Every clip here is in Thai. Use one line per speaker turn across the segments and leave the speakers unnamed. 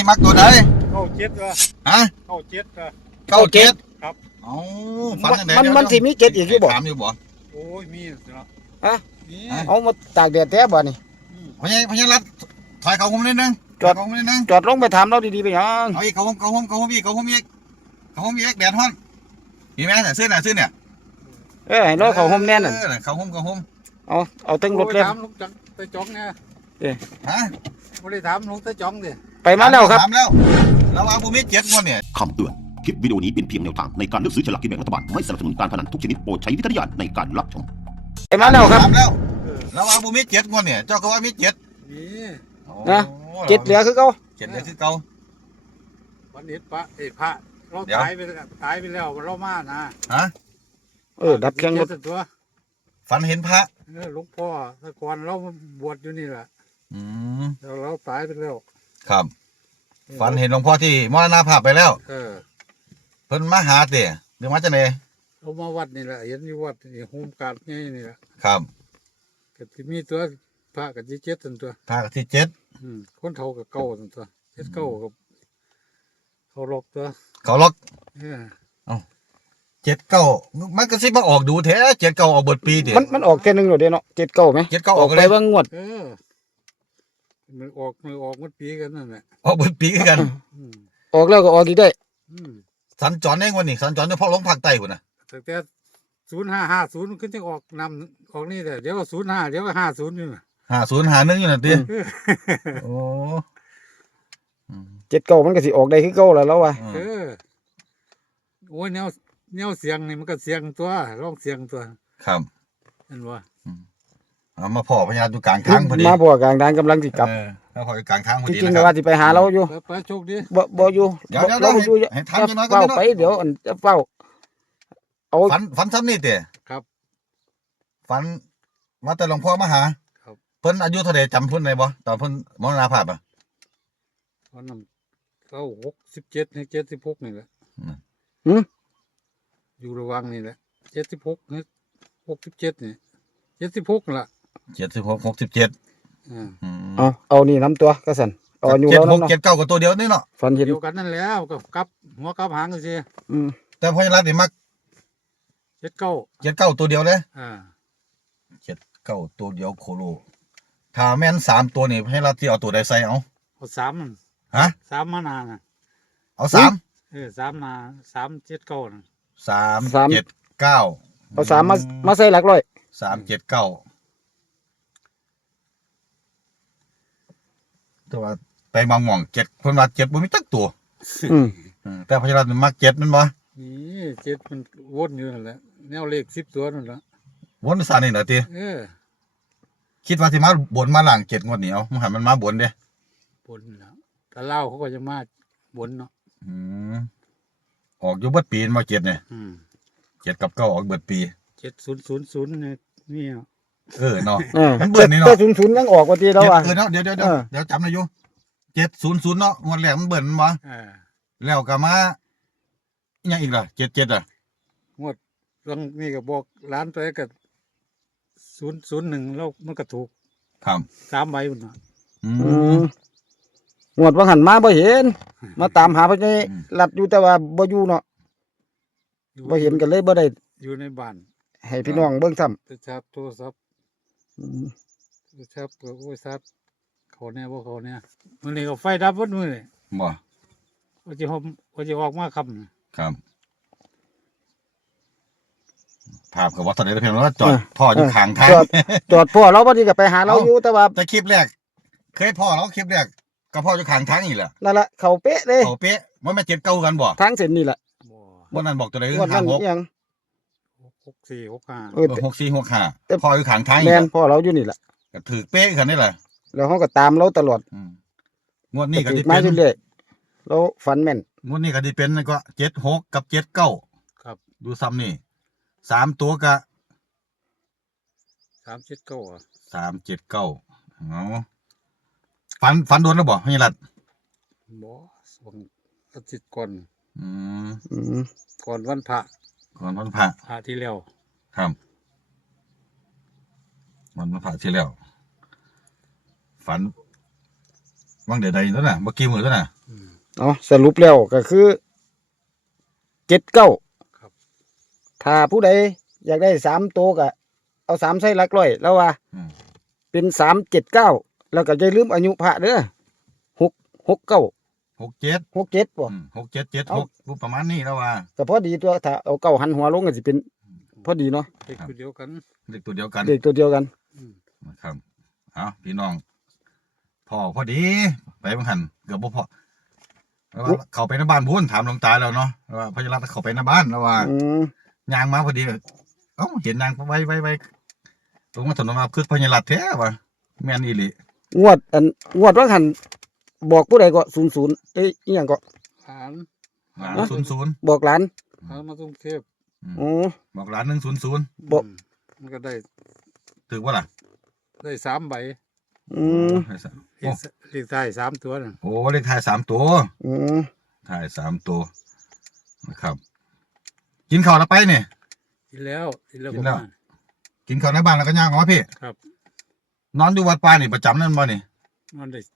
มักตัวใด
เข้าเจ็ด
ฮะ
เข้าเจ็ด
เก้าเจ็ด
ครับ
อ๋อฝันจังได๋
มันสิมีเจ็ดอีกอยู่บ่
ถามอยู่บ่
โอ้ยมีเนาะมี
เอามาตากแดดแท้บ่นี่
พญารัฐถอยเขาหุ้มนิดนึง
จอด
เขาหุ้มนิดนึง
จอดลงไปถามเราดีๆไปหยัง
เอาอีกเขาหุ้มอีกแดดฮ้อนมีไหมเนี่ยซื้อเนี่ย
ให้รถเขาห่มแน่นน่ะ
เขาหุ้ม
เอาตึงรถ
เล
เลย ย
ถามลุงจังตะจ้องเนี่ย
ฮะ
ไม่ได้ถามลุงตะจ้องดิ
ไปมาแล้วครับ
ถามแล้วเราเอาภูมิเจ็ดงวดเนี่ย
คำเตือน คลิปวิดีโอนี้เป็นเพียงแนวทางในการเลือกซื้อฉลากกินแบ่งรัฐบาล ไม่สนับสนุนการพนันทุกชนิดโปรดใช้วิจารณญาณในการรับชม
ไปมาแล้วครับ
ถามแล้วเราเอาภูมิเจ็ดงวดเนี่ยเจ้าก็ว่ามีเจ็ด
มี
นะเจ็ดเหลือคือเก่า
เจ็ดเหลือคือเก่า
วันนี้พระเราตายไปแล้วเรามานะ
ฮะ
ดับเครื่องรถ
ตัว
ฝันเห็นพระ
หลวงพ่อตะกอนเราบวชอยู่นี่แหละ
อืม
เราตายไปแล้ว
ครับฝันเห็นหลวงพ่อที่มรณภาพไปแล้ว เพิ่นมาหาเตี่ยเรื่องมาจังได๋
เรามาวัดนี่แหละเห็นอยู่วัดนี่โฮมการ์ดนี่แหละ
ครับ
ก็ที่มีตัวพระกับเจ็ดตัว
พระที่เจ็ด
คนเท่ากับเก้าตัวเจ็ดเก้ากับเขาลบตัว
เขาล็อก
เออ
เจ็ดเก้ามันก็สิมาออกดูแท้เจ็ดเก้าออกเบิดปีเตี่ย
มันออกแค่นึงโดดเด้เนาะเจ็ดเก่าไหม
เจ็ดเก้าอ
อ
อ
อก ก
กัน
ไป
เลย
ว่างวด
มันออกมันปีกันนั่นแหละ
ออกเบิดปีคือกัน
ออกแล้วก็ออกอีกได้
สัญจรเองวันนี้สัญจรเฉพาะลงภาคใต้พุ่นน่ะ
แต่0550ขึ้นจะออกนำออกนี่แต่เดี๋ยวก็05เดี๋ยวก็50นี่น่ะ
5051อยู่น่ะติโอ้
เจ็ดเก่ามันก็สิออกได้คือเก่าแล้วเราว่า
โอ้ยแนวเสียงนี่มันก็เสียงตัวร้องเสียงตัว
ครับ
เห็นบ่
เอามาพ่อพญาอยู่กลางทางพอดี
มาบ่กลางทางกำลังสิกลับ
แล้วพ่ออยู่กลางทางพอ
จ
ดี
ริงๆ
นะค
ก็
รับ
ว่าสิไปหาเราอยู่
ไปโชคดี
บ่อยู่
เดี๋ยว
เราอยู่
ให้ถามจังน้อยก่อน
เฝ้า
เนาะ
ไปเดี๋ยวจะเฝ้าเอา
ฝันซ้ำนี่เตี่ย
ครับ
ฝันว่าแต่หลวงพ่อมาหา
ครับ
เพิ่นอายุเท่าใดจำเพิ่นได้บ่ตอนเพิ่นมรณภาพอ่ะ
วันนั้นเขา67นี่76นี่แหละอยู่ระหว่างนี่แหละ76นี่67นี่76ล่ะ
76 67
เอานี่น้ำตัวก็สั่นเอาอยู่แล้ว
76
เนาะ
79ก็ตัวเดียวนี่เนาะ
ฝันเห็น
เดียวกันนั่นแล้วกับหัวกับหางกันสิ
แต่พญารัตน์นี่มัก
79
79ตัวเดียวเลย 79ตัวเดียวโคโลถ้าแม่น3ตัวนี่พญารัตน์สิเอาตัวใดใส่เอา
เอา3มัน
ฮะ
3มานาน่ะ
เอา3
3นา379น่ะ
3 7 9
เอาสามมาใส่หลักร้อย
3 7 9แต่ว่าไปมอง7เพิ่นว่า7บ่มีจักตัวแต่พญารัตน์มัก7แม่นบ่
นี่7มันวนอยู่นั่นแหละแนวเลข10ตัวนั่นแหละ
วนซานี่น่ะติคิดว่าสิมาบนมาล่าง7งวดนี้เอามันให้มันมาบนเด้
บนแล้วแต่เล่าเขาก็จะมาบนเนาะ
ออกอยู่เบิดปีมา7เนี่ย7กับ9ออกเบิดปี
7000นี่เนาะ
เนาะ
มั
มันเบิดนี่เนาะ
แต่ศูนย์ยังออกว่าที่เราว่า
เนาะเดี๋ยวจำได้อยู่700เนาะงวดแรกมันเบิดมันบ่แล้วก็มาอีหยังอีกล่ะ77อ่ะ
งวดเรื่องนี้ก็บอกร้านตัวก็001แล้วมันก็ถูก
ครับ
3ใบพุ่นน่ะ
งวดว่าหันมาบ่เห็นมาตามหาพระเจ้าลัดอยู่แต่ว่าบ่อยู่เนาะบ่เห็นกันเลยบ่ได้
อยู่ในบ้าน
ให้พี่น้องเบิ่งซ้ำ
จะชับโทรศัพท์จะชับก็โอ้ยซับเขาแน่บ่เขาแน่มื้อนี้ก็ไฟดับหมดมื้อนี่
บ่
ว่าจะออกมาค่ำ
ครับภาพก็บ่ทันได้เพียงว่าจอดพ่ออยู่ข้างทาง
จอดพ่อเราบ่ดีก็ไปหาเราอยู่แต่ว่า
แต่คลิปแรกเคยพ่อเราคลิปแรกก็พ่ออยู่ข้างทางนี่แหละ
นั่นล่ะเขาเป๊ะเลย
เขาเป๊ะมันไม่7 9กันบ่
ทางเส้นนี่แหละ
บ่
บ่นั้นบอกตัวใด
งวดนั้น
56
ยัง
64 65
6465พ่ออยู่ข้างทาง
แม่นพ่อเราอยู่นี่แหละ
ก็ถือเป๊ะกันนี่แหละ
แล้วเขาก็ตามเราตลอด
งวดนี้ก็สิ
มา
เป็น
เรื่อยๆเราฝันแม่น
งวดนี้ก็สิเป็นก็76กับ79
ครับ
ดูซ้ำนี่3ตัวก็
379อ่ะ
379เอาฝันโดนแล้วบ่ให้รัด
บ่ส่งอาทิตย์ก่อน ก่อนวันพระ
ก่อนวันพระ
พระที่แล้ว
ครับวันพระที่แล้วฝันวังเดือนใดนั่นน่ะเมื่อกี้มื้อนั่นน่ะ
เอาสรุปแล้วก็คือ79
ครับ
ถ้าผู้ใดอยากได้3ตัวก็เอา3ใส่หลักร้อยแล้วว่า
อืม
เป็น379แล้วก็อย่าลืมอายุพระเด้อ669
67
67บ่
6 7 7
เอ้า
6ประมาณนี้แล้วว่า
ก็พอดีตัวถ้าเอาเก้าหันหัวลงก็สิเป็นพอดีเนาะ
เด็กตัวเดียวกัน
เลขตัวเดียวกัน
เลขตัวเดียวกัน
อืม
นะครับเอาพี่น้องพอดีไปบังหันเกือบบ่พอแล้วว่าเขาไปในบ้านพูนถามหลวงตาแล้วเนาะว่าพญารัตน์เขาไปในบ้านแล้วว่า
อืม
ยางมาพอดีเอ้าเห็นยางไว้ตรงมาถนนมาคือพญารัตน์แท้ว่ะแม่นอีหลี
งวดว่าหันบอกผู้ใดก็00เอ้ยอีหยังก็
หาน
000
บอกหลาน
หานมาตรงเทพ
อ๋อ
บอกร้าน100
บอก
มันก็ได้
ถือว่าล่ะ
ได้3 ใบ
อืม
เลขท้าย3 ตัวน่ะ
โอ้เลขท้าย3 ตัว
อืม
ท้าย3 ตัวนะครับ กินข้าวแล้วไปเนี่ย
กินแล้ว
กินแล้ว
ก็มา
กินข้าวในบ้านแล้วก็ย่างออกมาพี่
ครับ
นอนอยู่วัดป่านี่ประจำนั่นบ่นี่
มันได้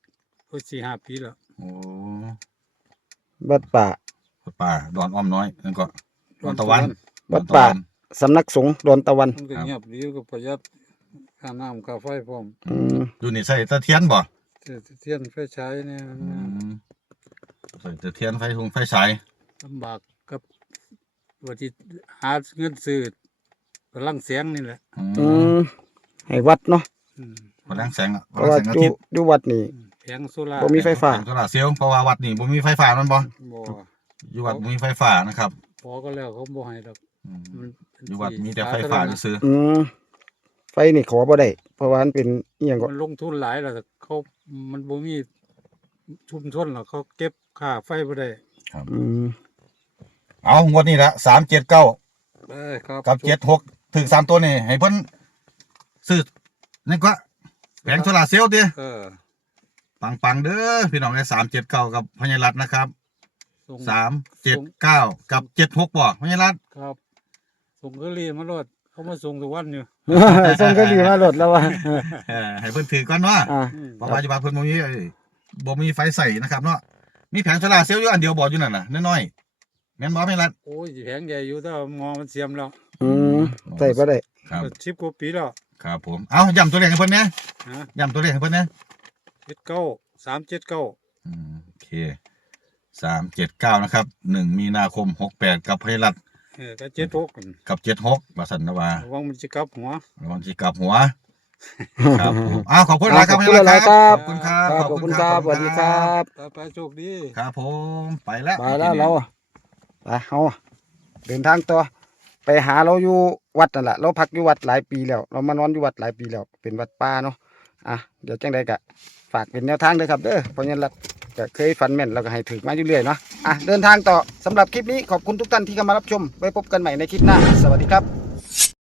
4-5 ปีแล้ว
โอ้
วัดป่า
วัดป่าดอนอ้อมน้อยนั่นก็ดอนตะวัน
วัดป่าสำนักสงฆ์ดอนตะวัน
มันก็เงียบดีก็ประหยัดค่าน้ำค่าไฟพร้อม
อืม
อยู่นี่ใส่ตะเทียนบ่
เทียนไฟใช้เนี่ยมัน
ใส่ตะเทียนไฟหุงไฟฉาย
ลำบากกับว่าที่หาเงินซื้อพลังเสียงนี่แหละ
อืมให้วัดเนาะ
อืม
พลังแสงอะ
เพ
พ
ราะ
ลัง
ว่า
แสงอา
อยู่
ทิตย์
อยู่วัดนี่
แผงโซล่าร์
บ่มีไฟฟ้า
แสงโซล่าร์เซลล์เพราะว่าวัดนี่บ่มีไฟฟ้ามันบ่
บ่
อยู่วัดบ่มีไฟฟ้านะครับ
พอก็แล้วเขาบ่ให้ดอก
อืม
มันเป็น
อยู่วัด
ที่
มีแต่ไฟฟ้า
สธรณะ
ซื้อ
อืมไฟนี่ขอบ่ได้เพราะว่ามันเป็นอีหยังก็
มันลงทุนหลายแล้วแต่เขามันบ่มีชุมชนหรอกเขาเก็บค่าไฟบ่ได้
อืม
เอางวดนี้ละ379
ครับ
กับ76ถึง3ตัวนี่ให้เพิ่นซื้อนั่นก็แผงโซล่าร์เซลล์ติ
เออ
ปังๆเด้อพี่น้องได้379กับพญารัตน์นะครับ
ส่ง
379กับ76บ่พญารัตน์
ครับส่งเคอรี่มารถเขามาส่งทุกวันอยู่
ส่งก็ดีมาโลดแล้วว่า
ให้เพิ่นถือก่อนเนาะ
อ่า
อืม
เพราะว่าปัจจุบันเพิ่นบ่มีไฟใส่นะครับเนาะมีแผงโซล่าร์เซลล์อยู่อันเดียวบ่อยู่นั่นน่ะน้อยๆแม่นบ่พญารัตน์
โอ้ยแผงใหญ่อยู่แต่ว่างอมันเสียมแล้ว
อืมใส่บ่ได้
ครับ
10 กว่าปีแล้ว
ครับผมเอาย้ำตัวเลขให้เพิ่นนะ
นะ
ย้ำตัวเลขให้เพิ่นนะ
379
โอเค379นะครับ1มีนาคม68กับพญารัตน์
ก็76กัน
กับ76ว่าซั่นนะว่า
ระวังมันจะกลับหัว
ระวังสิกลับหัวครับผมอ้าวขอบคุณหลายครับ
ขอบ
พ
คุณ
ญา
ห
รั
ลา
ต
ย
น์
ๆครับ
ขอบคุณครับ
ครับขอบคุณครับสวัสดีครับ
ไปโชคดี
ครับผมไปแล้ว
ไปแล้วเราไปเฮาเดินทางต่อไปหาเราอยู่วัดนั่นแหละเราพักอยู่วัดหลายปีแล้ว เรามานอนอยู่วัดหลายปีแล้ว เป็นวัดป่าเนาะเดี๋ยวจังใดก็ฝากเป็นแนวทางเด้อครับเด้อเพราะงั้นละก็เคยฝันแม่นเราก็ให้ถึงมาอยู่เรื่อยเนาะเดินทางต่อสำหรับคลิปนี้ขอบคุณทุกท่านที่เข้ามารับชมไว้พบกันใหม่ในคลิปหน้าสวัสดีครับ